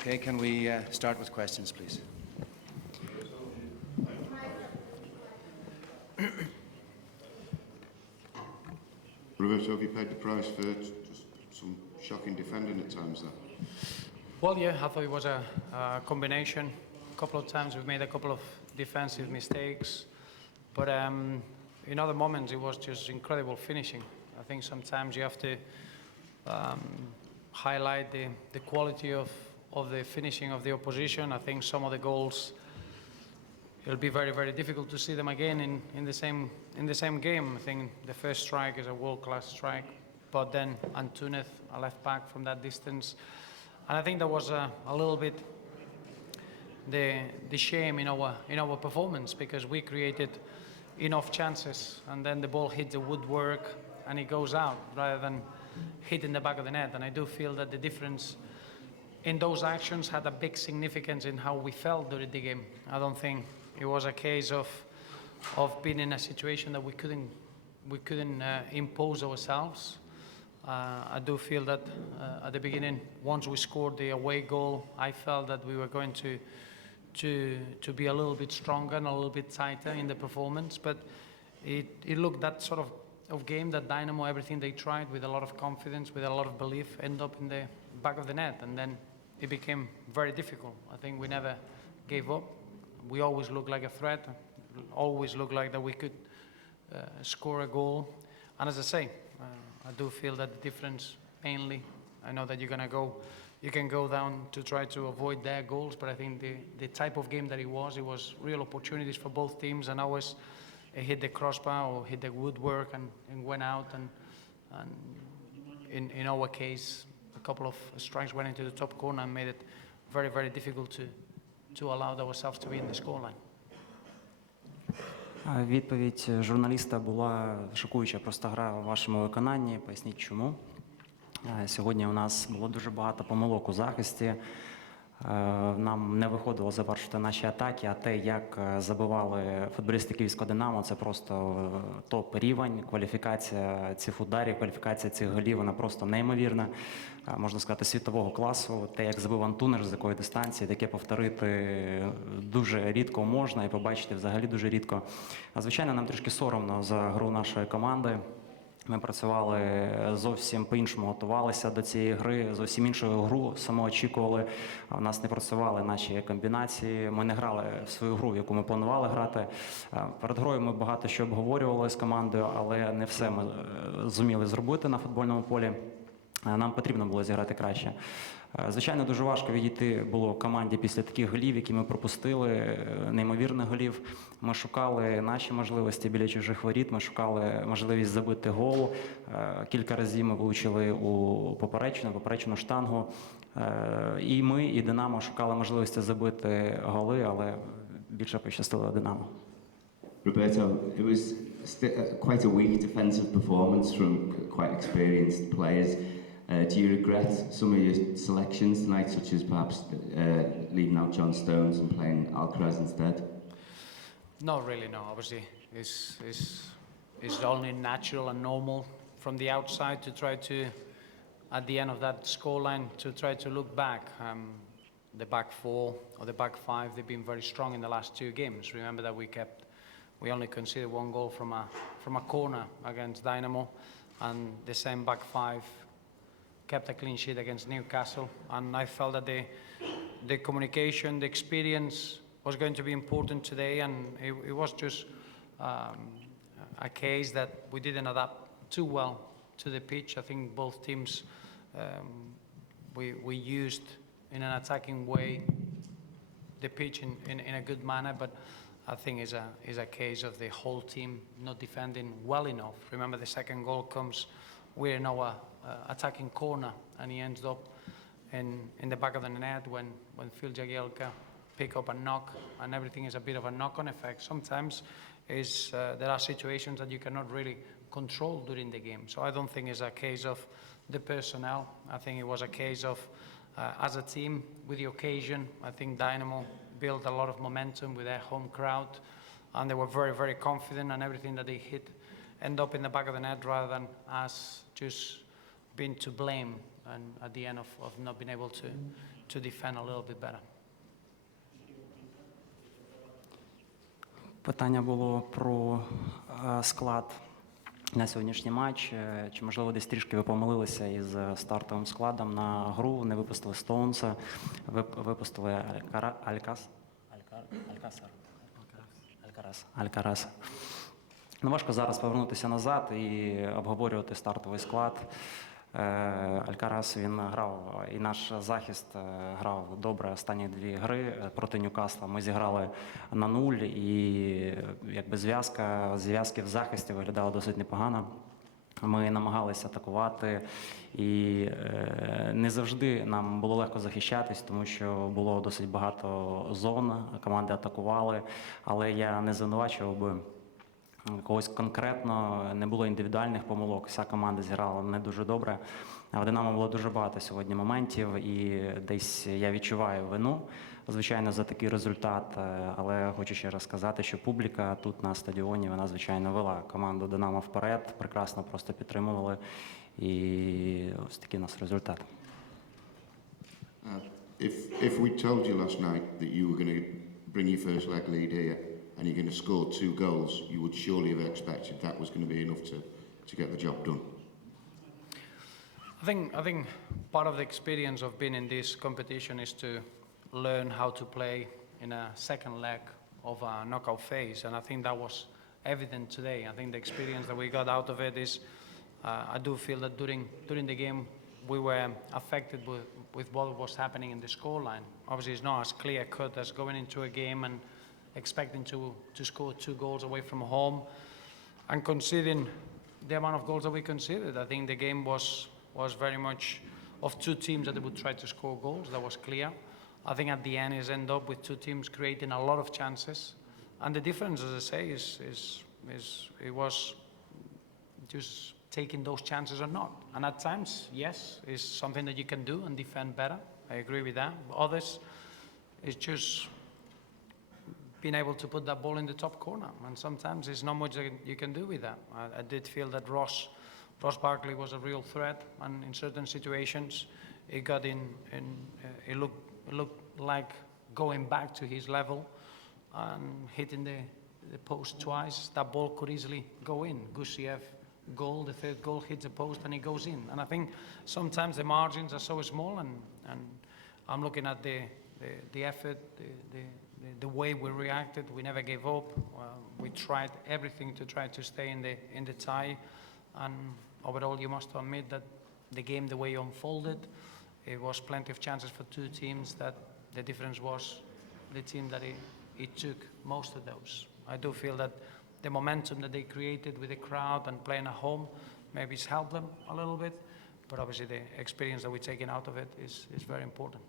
Okay, can we uh, start with questions, please? Roberto, have you paid the price for just some shocking defending at times there? Well, yeah, I thought it was a, a combination. A couple of times we have made a couple of defensive mistakes, but um, in other moments it was just incredible finishing. I think sometimes you have to um, highlight the, the quality of of the finishing of the opposition. I think some of the goals, it'll be very, very difficult to see them again in, in, the, same, in the same game. I think the first strike is a world-class strike, but then Antunez, a left back from that distance. And I think that was a, a little bit the, the shame in our, in our performance because we created enough chances and then the ball hits the woodwork and it goes out rather than hitting the back of the net. And I do feel that the difference and those actions had a big significance in how we felt during the game. I don't think it was a case of of being in a situation that we couldn't we couldn't uh, impose ourselves. Uh, I do feel that uh, at the beginning, once we scored the away goal, I felt that we were going to to to be a little bit stronger and a little bit tighter in the performance. But it it looked that sort of of game that Dynamo everything they tried with a lot of confidence, with a lot of belief, end up in the back of the net, and then it became very difficult. I think we never gave up. We always looked like a threat, always looked like that we could uh, score a goal. And as I say, uh, I do feel that the difference mainly, I know that you're going to go, you can go down to try to avoid their goals, but I think the, the type of game that it was, it was real opportunities for both teams and always it hit the crossbar or hit the woodwork and, and went out and, and in, in our case, a couple of strikes went into the top corner and made it very, very difficult to, to allow ourselves to be in the scoreline. Відповідь журналіста була шокуюча проста гра у вашому виконанні. Поясніть чому. Е, сьогодні у нас було дуже багато помилок у захисті. Е, нам не виходило завершити наші атаки, а те, як е, забивали футболісти Київського Динамо, це просто е, топ рівень. Кваліфікація цих ударів, кваліфікація цих голів вона просто неймовірна. Можна сказати, світового класу. Те, як забив Антунер з якої дистанції, таке повторити дуже рідко можна і побачити взагалі дуже рідко. А звичайно, нам трішки соромно за гру нашої команди. Ми працювали зовсім по-іншому, готувалися до цієї гри, зовсім іншу гру самоочікували. У нас не працювали наші комбінації. Ми не грали в свою гру, в яку ми планували грати. Е, перед грою ми багато що обговорювали з командою, але не все ми е, зуміли зробити на футбольному полі. Е, нам потрібно було зіграти краще. Е, звичайно, дуже важко відійти було команді після таких голів, які ми пропустили, е, неймовірних голів. Ми шукали наші можливості біля чужих воріт. Ми шукали можливість забити гол. Е, кілька разів ми влучили у поперечну, поперечну штангу. І ми, і Динамо шукали можливості забити голи, але більше пощастило Динамо. Roberto, it was uh, quite a weak defensive performance from quite experienced players. Uh, do you regret some of your selections tonight, such as perhaps uh, leaving out John Stones and playing Alcaraz instead? Not really, no. Obviously, it's, it's, it's only natural and normal from the outside to try to, at the end of that scoreline, to try to look back. Um, the back four or the back five, they've been very strong in the last two games. Remember that we kept, we only conceded one goal from a, from a corner against Dynamo, and the same back five kept a clean sheet against Newcastle, and I felt that the the communication, the experience was going to be important today, and it, it was just um, a case that we didn't adapt too well to the pitch. I think both teams um, we we used in an attacking way the pitch in, in, in a good manner, but. I think is a is a case of the whole team not defending well enough. Remember, the second goal comes. We're in our uh, attacking corner, and he ends up in, in the back of the net when, when Phil Jagielka pick up a knock, and everything is a bit of a knock-on effect. Sometimes is uh, there are situations that you cannot really control during the game. So I don't think it's a case of the personnel. I think it was a case of uh, as a team with the occasion. I think Dynamo built a lot of momentum with their home crowd, and they were very very confident, and everything that they hit end up in the back of the net rather than us just been to blame and at the end of, of not being able to, to defend a little bit better. Питання було про е, склад на сьогоднішній матч. Е, чи можливо десь трішки ви помилилися із е, стартовим складом на гру? Не випустили Стоунса, вип- випустили Алькара Алькас Алькар Алькасар. Алькарас. Алькарас. Ну, важко зараз повернутися назад і обговорювати стартовий склад. Е, Алькарас він грав і наш захист е, грав добре. Останні дві гри е, проти Ньюкасла. Ми зіграли на нуль, і якби зв'язка зв'язки в захисті виглядала досить непогано. Ми намагалися атакувати, і не завжди нам було легко захищатись, тому що було досить багато зон. Команди атакували, але я не звинувачував би когось конкретно не було індивідуальних помилок. Вся команда зіграла не дуже добре. А в Динамо було дуже багато сьогодні моментів, і десь я відчуваю вину, звичайно, за такий результат. Е, але хочу ще раз сказати, що публіка тут на стадіоні вона звичайно вела команду Динамо вперед, прекрасно просто підтримували. І ось такий у нас результат. If if we told you last night that you were going to bring your first leg lead here, and you're going to score two goals, you would surely have expected that was going to be enough to, to get the job done. I think, I think part of the experience of being in this competition is to learn how to play in a second leg of a knockout phase, and I think that was evident today. I think the experience that we got out of it is, uh, I do feel that during during the game we were affected with, with what was happening in the scoreline. Obviously, it's not as clear cut as going into a game and expecting to, to score two goals away from home. And considering the amount of goals that we conceded, I think the game was, was very much of two teams that would try to score goals. That was clear. I think at the end is end up with two teams creating a lot of chances. And the difference, as I say, is, is, is it was just taking those chances or not. And at times, yes, is something that you can do and defend better. I agree with that. But others, it's just being able to put that ball in the top corner. And sometimes there's not much you can do with that. I, I did feel that Ross, Ross Barkley was a real threat, and in certain situations, it got in. in uh, it looked it looked like going back to his level, and hitting the the post twice. That ball could easily go in. Gusiev goal, the third goal hits the post and it goes in. And I think sometimes the margins are so small, and and I'm looking at the the, the effort, the the way we reacted. We never gave up. Uh, we tried everything to try to stay in the in the tie. And overall, you must admit that the game, the way unfolded, it was plenty of chances for two teams. That the difference was the team that it, it took most of those. I do feel that the momentum that they created with the crowd and playing at home maybe has helped them a little bit. But obviously, the experience that we're taking out of it is, is very important.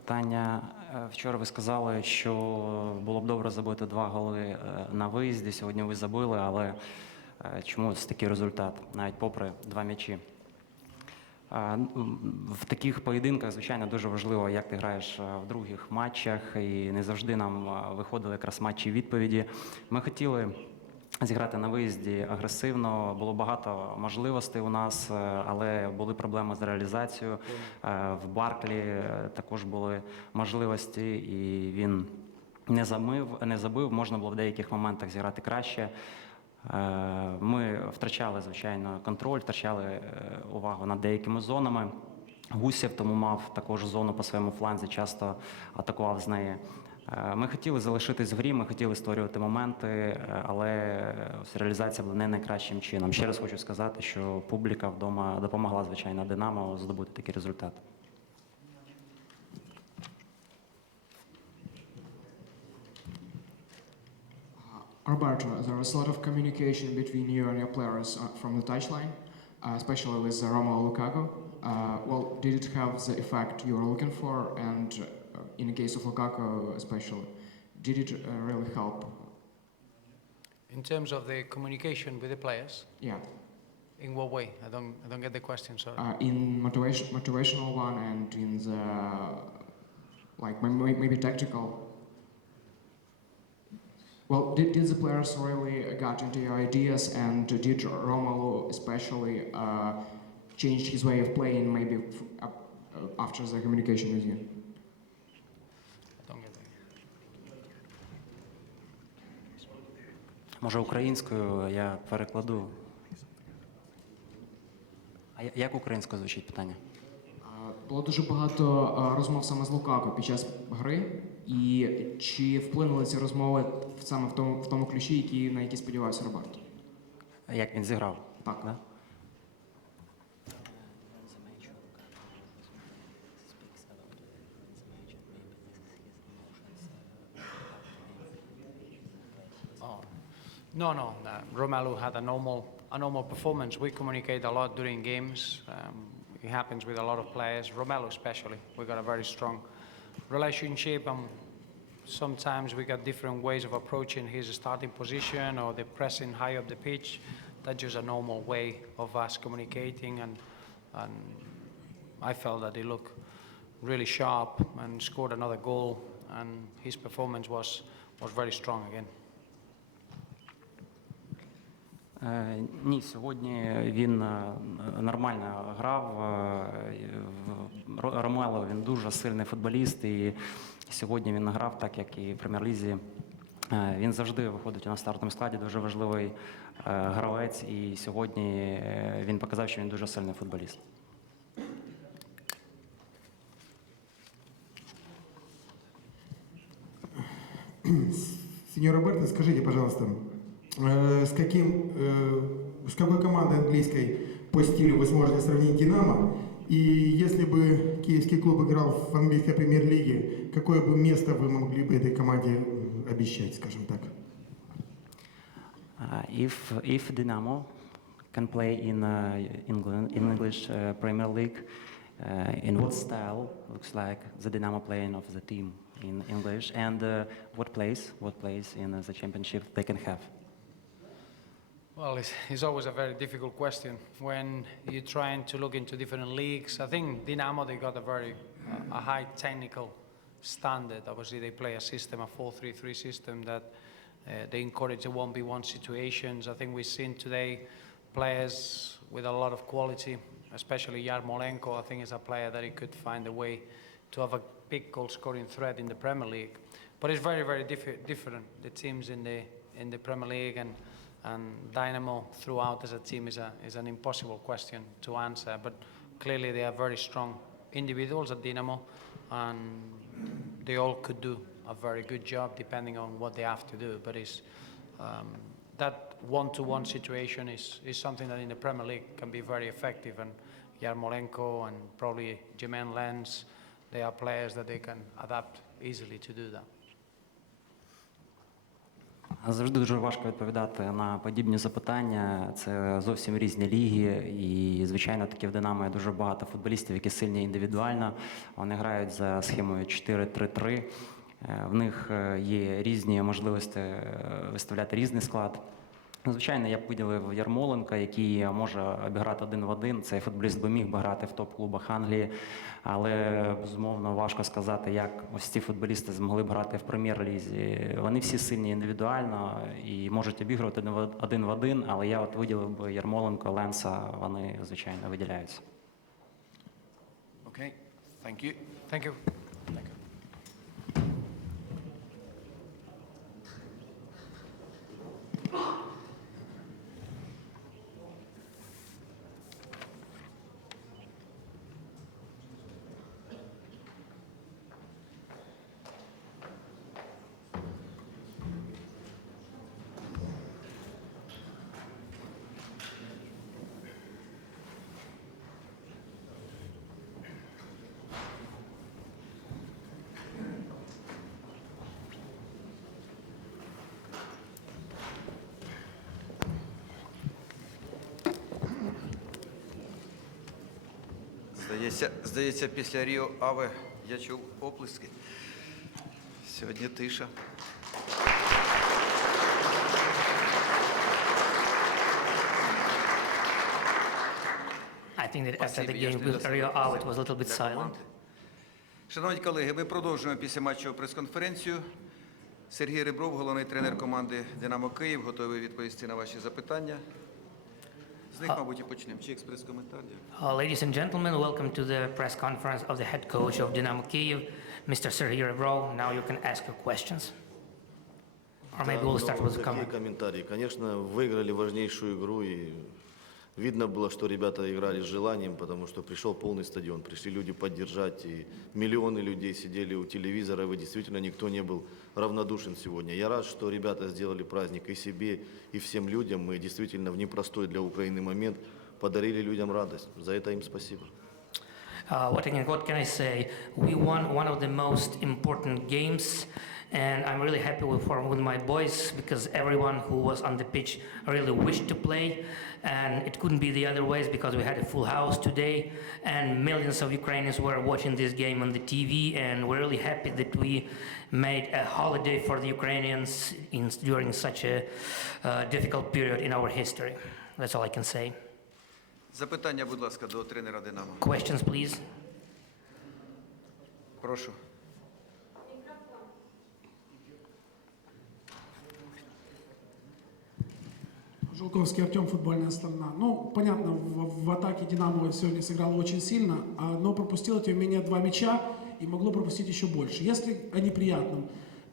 питання. Е, вчора ви сказали, що було б добре забити два голи е, на виїзді. Сьогодні ви забили, але е, чомусь такий результат, навіть попри два м'ячі. В таких поєдинках, звичайно, дуже важливо, як ти граєш в других матчах, і не завжди нам виходили якраз матчі відповіді. Ми хотіли. Зіграти на виїзді агресивно було багато можливостей у нас, е, але були проблеми з реалізацією. Е, в Барклі е, також були можливості, і він не замив, не забив. Можна було в деяких моментах зіграти краще. Ми втрачали звичайно контроль, втрачали увагу над деякими зонами. Гусєв тому мав також зону по своєму фланзі, часто атакував з неї. Е, ми хотіли залишитись в грі, ми хотіли створювати моменти, е, але реалізація була не найкращим чином. Ще раз хочу сказати, що публіка вдома допомогла звичайно Динамо здобути такий результат. Roberto, there was a lot of communication between you and your players uh, from the touchline, uh, especially with Romo Lukaku. Uh, well, did it have the effect you were looking for and in the case of Lukaku especially? Did it uh, really help? In terms of the communication with the players? Yeah. In what way? I don't, I don't get the question. Sorry. Uh, in motivation, motivational one, and in the like maybe tactical. Well, did, did the players really got into your ideas, and did Romelu especially uh, change his way of playing maybe uh, after the communication with you? Може, українською я перекладу. А як українською звучить питання? Було дуже багато розмов саме з Лукако під час гри. І чи вплинули ці розмови саме в тому в тому ключі, які, на які сподівався Роберто? Як він зіграв? Так. Да? No, no. Uh, Romelu had a normal, a normal performance. We communicate a lot during games. Um, it happens with a lot of players, Romelu especially. We got a very strong relationship, and sometimes we got different ways of approaching his starting position or the pressing high up the pitch. That's just a normal way of us communicating, and and I felt that he looked really sharp and scored another goal, and his performance was was very strong again. Е, ні, сьогодні він е, нормально грав. Е, Ромело він дуже сильний футболіст, і сьогодні він грав, так як і в прем'єр-лізі. Він завжди виходить на стартовому складі, дуже важливий гравець. І сьогодні він показав, що він дуже сильний футболіст. Сеньор Роберто, скажите, пожалуйста, с, каким, с какой командой английской по стилю вы сможете сравнить «Динамо», и если бы киевский клуб играл в английской премьер-лиге, какое бы место вы могли бы этой команде обещать, скажем так? Uh, if, if Dynamo can play in uh, England, in English uh, Premier League, uh, in what style looks like the Dynamo playing of the team in English, and uh, what place, what place in uh, the championship they can have? Well, it's, it's, always a very difficult question when you're trying to look into different leagues. I think Dinamo they got a very uh, a high technical standard. Obviously, they play a system, a 4-3-3 system that uh, they encourage the one v one situations. I think we've seen today players with a lot of quality, especially Yarmolenko. I think is a player that he could find a way to have a big goal-scoring threat in the Premier League. But it's very, very diff different. The teams in the in the Premier League and and Dynamo throughout as a team is, a, is an impossible question to answer. But clearly, they are very strong individuals at Dynamo, and they all could do a very good job depending on what they have to do. But it's, um, that one to one situation is, is something that in the Premier League can be very effective. And Yarmolenko and probably Jermaine Lenz, they are players that they can adapt easily to do that. Завжди дуже важко відповідати на подібні запитання. Це зовсім різні ліги, і звичайно, таки в Динамо є дуже багато футболістів, які сильні індивідуально. Вони грають за схемою 4-3-3. Е, в них е, є різні можливості е, виставляти різний склад. Ну, звичайно, я б виділив Ярмоленка, який може обіграти один в один. Цей футболіст би міг би грати в топ-клубах Англії, але безумовно важко сказати, як ось ці футболісти змогли б грати в прем'єр-лізі. Вони всі сильні індивідуально і можуть обігрувати один в один. Але я от виділив би Ярмоленко, Ленса. Вони звичайно виділяються. Окей, okay. Thank you. Thank you. Thank you. Здається, здається, після Ріо Аве я чув оплески. Сьогодні тиша. I think that after the game with Rio Ave, it was a little bit silent. Шановні колеги, ми продовжуємо після матчу прес-конференцію. Сергій Рибров, головний тренер команди Динамо Київ, готовий відповісти на ваші запитання. З них, мабуть, і почнемо. Чи експрес-коментар? Дякую. Uh, ladies and gentlemen, welcome to the press conference of the head coach of Dynamo Kiev, Mr. Sergei Rebrov. Now you can ask your questions. Or maybe we'll start with the Какие comment. комментарии? Конечно, выиграли важнейшую игру, и Видно было, что ребята играли с желанием, потому что пришел полный стадион, пришли люди поддержать, и миллионы людей сидели у телевизора, и действительно никто не был равнодушен сегодня. Я рад, что ребята сделали праздник и себе, и всем людям. Мы действительно в непростой для Украины момент подарили людям радость. За это им спасибо. Uh, what, can, what can I say? We won one of the most important games. and I'm really happy with, for, with my boys because everyone who was on the pitch really wished to play, and it couldn't be the other ways because we had a full house today, and millions of Ukrainians were watching this game on the TV, and we're really happy that we made a holiday for the Ukrainians in, during such a uh, difficult period in our history. That's all I can say. Запитання, будь ласка, до тренера Динамо. Questions, please. Прошу. Жуковский, Артем, футбольная сторона. Ну, понятно, в, в атаке Динамо сегодня сыграло очень сильно, а, но пропустило, тем не менее, два мяча и могло пропустить еще больше. Если о неприятном,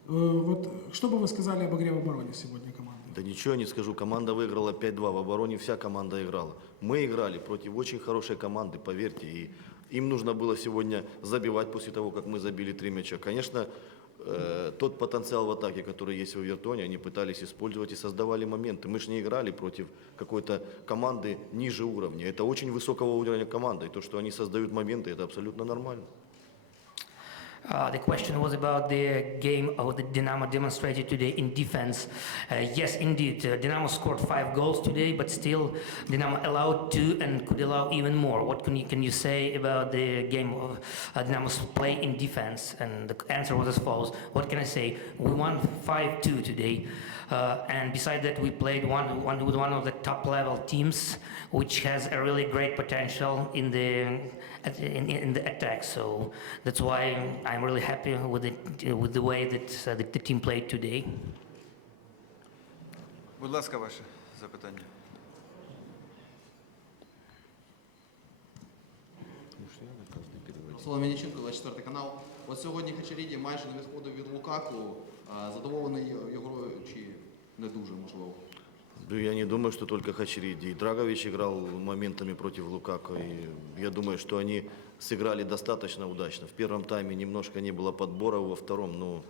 э, вот что бы вы сказали об игре в обороне сегодня команды? Да ничего не скажу. Команда выиграла 5-2. В обороне вся команда играла. Мы играли против очень хорошей команды, поверьте. И им нужно было сегодня забивать после того, как мы забили три мяча. Конечно, тот потенциал в атаке, который есть в Авертоне, они пытались использовать и создавали моменты. Мы же не играли против какой-то команды ниже уровня. Это очень высокого уровня команда. И то, что они создают моменты, это абсолютно нормально. Uh, the question was about the game of the Dinamo demonstrated today in defense. Uh, yes, indeed, uh, Dinamo scored five goals today, but still Dinamo allowed two and could allow even more. What can you, can you say about the game of uh, Dinamo's play in defense? And the answer was as follows: What can I say? We won five-two today. Uh, and beside that, we played one, one with one of the top level teams, which has a really great potential in the at- in, in the attack. So that's why I'm really happy with it with the way that uh, the, the team played today. Будь ласка, ваше запитання. Соломій Мельниченко, 24 канал. От сьогодні Хачаріді майже не відходив від Лукаку. А, Задоволений його грою чи не дуже можливо? Да Я не думаю, что только Хачериди. И Драгович играл моментами против Лукако. И я думаю, что они сыграли достаточно удачно. В первом тайме немножко не было подбора, во втором, ну,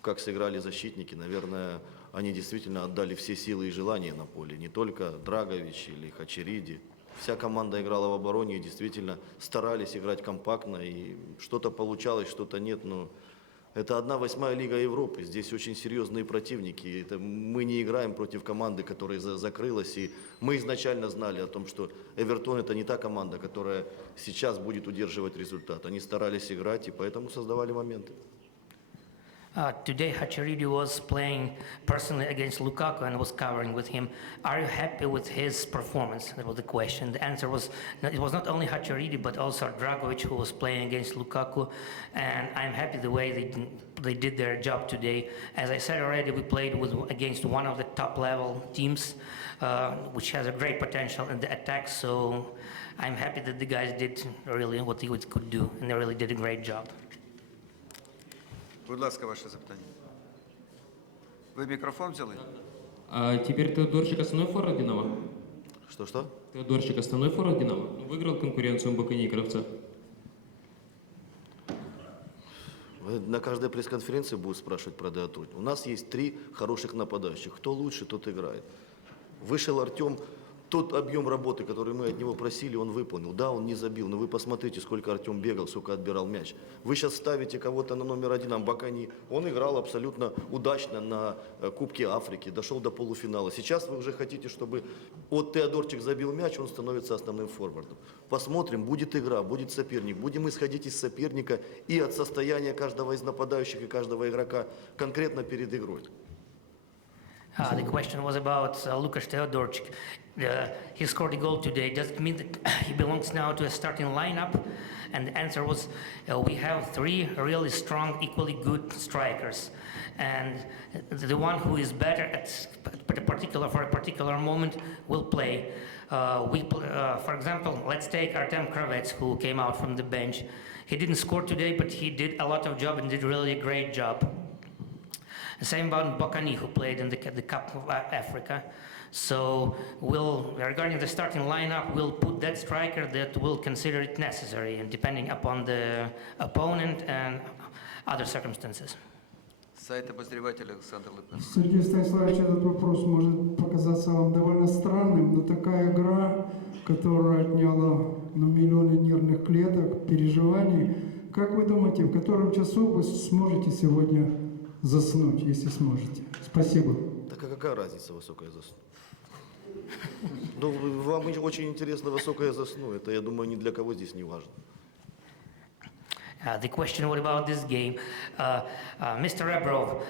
как сыграли защитники, наверное, они действительно отдали все силы и желания на поле. Не только Драгович или Хачериди. Вся команда играла в обороне и действительно старались играть компактно. И что-то получалось, что-то нет. Но это одна восьмая лига Европы. Здесь очень серьезные противники. Это мы не играем против команды, которая за закрылась. И мы изначально знали о том, что Эвертон это не та команда, которая сейчас будет удерживать результат. Они старались играть и поэтому создавали моменты. Uh, today, Hacharidi was playing personally against Lukaku and was covering with him. Are you happy with his performance? That was the question. The answer was it was not only Hacharidi, but also Dragovic who was playing against Lukaku, and I'm happy the way they they did their job today. As I said already, we played with against one of the top level teams, uh, which has a great potential in the attack. So I'm happy that the guys did really what they could do, and they really did a great job. Будь ласка, ваше запитання. Ви мікрофон взяли? А теперь Теодорчик основной форвард Динамо? Что-что? Теодорчик основной форвард Динамо? Выиграл конкуренцию Бакани и Вы на каждой пресс-конференции будут спрашивать про Деатурь. У нас есть три хороших нападающих. Кто лучше, тот играет. Вышел Артем тот объем работы, который мы от него просили, он выполнил. Да, он не забил, но вы посмотрите, сколько Артем бегал, сколько отбирал мяч. Вы сейчас ставите кого-то на номер один, Амбакани. Он играл абсолютно удачно на э, Кубке Африки, дошел до полуфинала. Сейчас вы уже хотите, чтобы вот Теодорчик забил мяч, он становится основным форвардом. Посмотрим, будет игра, будет соперник. Будем исходить из соперника и от состояния каждого из нападающих и каждого игрока конкретно перед игрой. Uh, the question was about uh, Lukas Teodorczyk. the, he scored a goal today. Does it mean that he belongs now to a starting lineup? And the answer was uh, we have three really strong, equally good strikers. And the one who is better at a particular, for a particular moment will play. Uh, we, uh, for example, let's take Artem Kravets, who came out from the bench. He didn't score today, but he did a lot of job and did really a great job. The same about Bokani, who played in the, the Cup of Africa. So we'll, regarding the starting lineup, we'll put that striker that will consider it necessary, and depending upon the opponent and other circumstances. Сайт обозревателя Александр Лыпин. Сергей Станиславович, этот вопрос может показаться вам довольно странным, но такая игра, которая отняла ну, миллионы нервных клеток, переживаний, как вы думаете, в котором часу вы сможете сегодня заснуть, если сможете? Спасибо какая, какая разница высокая засну? Ну, вам очень интересно высокая засну. Это, я думаю, ни для кого здесь не важно. Uh, the question, what about this game? Uh, uh, Mr. Rebrov,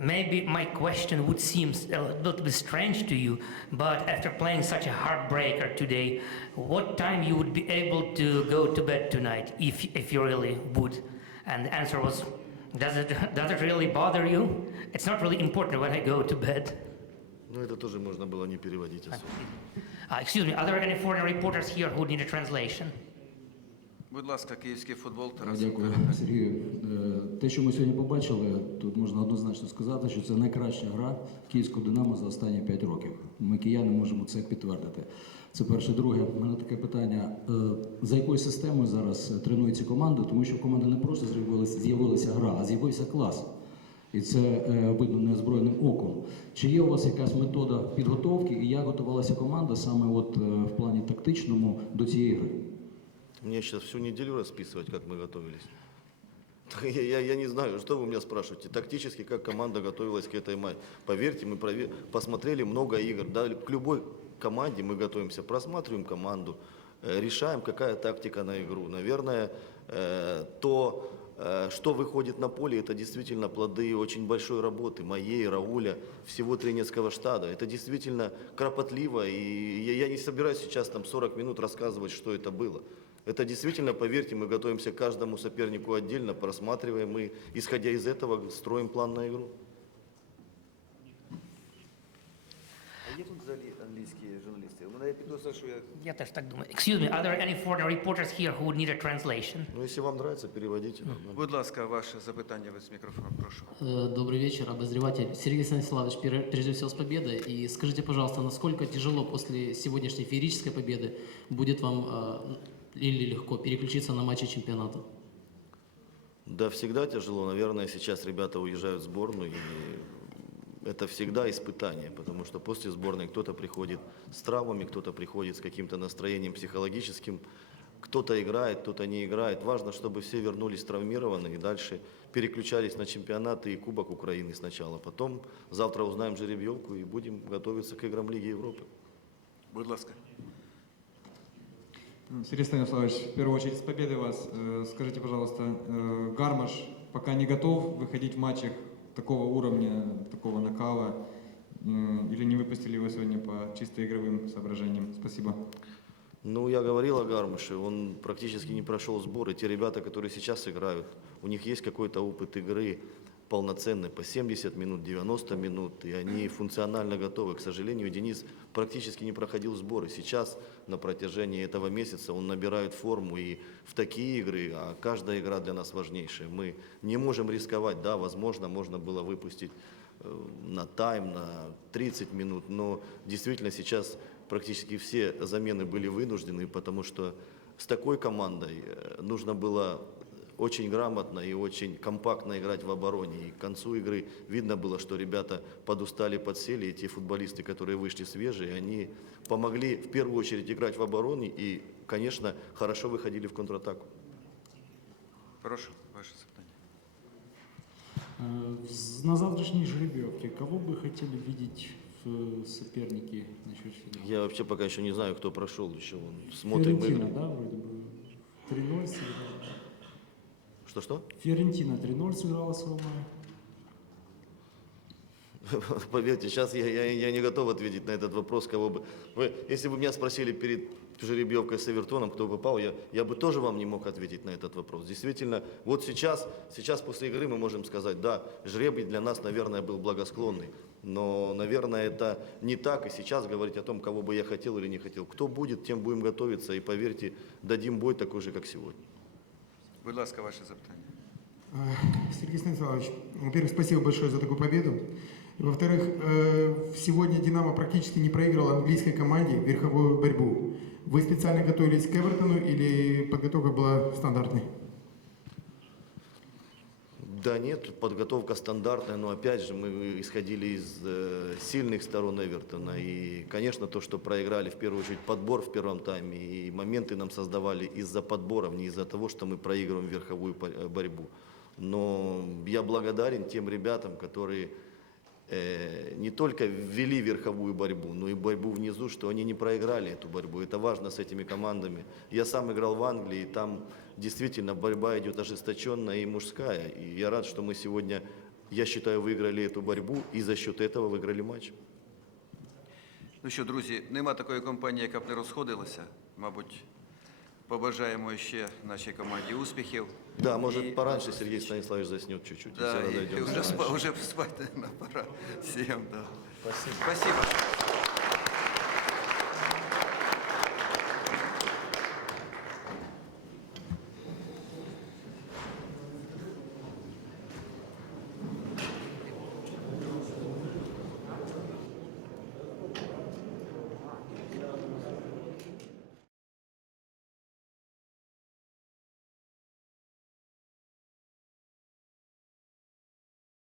maybe my question would seem a little bit strange to you, but after playing such a heartbreaker today, what time you would be able to go to bed tonight, if, if you really would? And the answer was does it, does it really bother you? It's not really important when I go to bed. Ну, это тоже можно было не переводить особо. Uh, excuse me, are there any foreign reporters here who need a translation? Будь ласка, київський футбол, Тарас. Дякую, Сергію. Те, що ми сьогодні побачили, тут можна однозначно сказати, що це найкраща гра київського Динамо за останні 5 років. Ми кияни можемо це підтвердити. Це перше, друге, У мене таке питання: е, за якою системою зараз тренується команда? Тому що в команди не просто з'явилася гра, а з'явився клас. І це видно е, неозброєним оком. Чи є у вас якась метода підготовки і як готувалася команда саме от е, в плані тактичному до цієї гри? Мені зараз всю неділю розписувати, як ми готувалися. Я, я, я не знаю, что вы меня спрашиваете. Тактически, как команда готовилась к этой матче. Поверьте, мы провер... посмотрели много игр. Да, к любой команде мы готовимся, просматриваем команду, э, решаем, какая тактика на игру. Наверное, э, то, э, что выходит на поле, это действительно плоды очень большой работы моей, Рауля, всего тренерского штата. Это действительно кропотливо, и я, я не собираюсь сейчас там 40 минут рассказывать, что это было. Это действительно, поверьте, мы готовимся к каждому сопернику отдельно, просматриваем и, исходя из этого, строим план на игру. А є тут взагалі англійські журналісти? У мене є підозра, що я Я теж так думаю. Excuse me, are there any foreign reporters here who would need a translation? Ну, если вам нравится, переводите. Будь ласка, ваше запитання ви з мікрофоном, прошу. Э, Добрый вечер, обозреватель. Сергей Станиславович, пер- прежде всего с победой. И скажите, пожалуйста, насколько тяжело после сегодняшней феерической победы будет вам э, или легко переключиться на матчи чемпионата? Да, всегда тяжело. Наверное, сейчас ребята уезжают в сборную, и это всегда испытание, потому что после сборной кто-то приходит с травмами, кто-то приходит с каким-то настроением психологическим, кто-то играет, кто-то не играет. Важно, чтобы все вернулись травмированные и дальше переключались на чемпионаты и Кубок Украины сначала. Потом завтра узнаем жеребьевку и будем готовиться к играм Лиги Европы. Будь ласка. Сергей Станиславович, в первую очередь с победой вас. Э, скажите, пожалуйста, э, Гармаш пока не готов выходить в матчах такого уровня, такого накала, или не выпустили его сегодня по чисто игровым соображениям? Спасибо. Ну, я говорил о Гармаше, он практически не прошел сборы. Те ребята, которые сейчас играют, у них есть какой-то опыт игры полноценные по 70 минут, 90 минут, и они функционально готовы. К сожалению, Денис практически не проходил сборы. Сейчас на протяжении этого месяца он набирает форму и в такие игры, а каждая игра для нас важнейшая. Мы не можем рисковать, да, возможно, можно было выпустить э, на тайм, на 30 минут, но действительно сейчас практически все замены были вынуждены, потому что с такой командой э, нужно было очень грамотно и очень компактно играть в обороне. И к концу игры видно было, что ребята подустали, подсели, и те футболисты, которые вышли свежие, они помогли в первую очередь играть в обороне и, конечно, хорошо выходили в контратаку. Прошу, ваше запитание. Э, на завтрашней жеребьевке кого бы хотели видеть в э, сопернике насчет финала? Я вообще пока еще не знаю, кто прошел еще. Вон. Смотрим Ферентина, да, вроде бы? 3-0 что-что? Ферентина 3-0 сыграла с Ромой. Поверьте, сейчас я, я, я не готов ответить на этот вопрос, кого бы. Вы, если бы меня спросили перед жеребьевкой с Эвертоном, кто попал, я, я бы тоже вам не мог ответить на этот вопрос. Действительно, вот сейчас, сейчас после игры мы можем сказать, да, жребий для нас, наверное, был благосклонный. Но, наверное, это не так. И сейчас говорить о том, кого бы я хотел или не хотел. Кто будет, тем будем готовиться. И поверьте, дадим бой такой же, как сегодня. Будь ласка, ваше запитання. Э, Сергей Станиславович, во-первых, спасибо большое за такую победу. И, Во-вторых, э, сегодня «Динамо» практически не проиграл английской команде верховую борьбу. Вы специально готовились к Эвертону или подготовка была стандартной? Да нет, подготовка стандартная, но опять же мы исходили из э, сильных сторон Эвертона. И, конечно, то, что проиграли, в первую очередь, подбор в первом тайме, и моменты нам создавали из-за подборов, а не из-за того, что мы проигрываем верховую э, борьбу. Но я благодарен тем ребятам, которые не только ввели верховую борьбу, но и борьбу внизу, что они не проиграли эту борьбу. Это важно с этими командами. Я сам играл в Англии, и там действительно борьба идет ожесточенная и мужская. И я рад, что мы сегодня, я считаю, выиграли эту борьбу и за счет этого выиграли матч. Ну що, друзі, нема такої компанії, яка б не розходилася. Мабуть, Побажаємо ще нашій команді успіхів. Да, может, И- пораньше Сергей Станиславович заснет чуть-чуть, Да, все равно и дойдем. уже, спа- спать, наверное, пора всем. Да. Спасибо. Спасибо.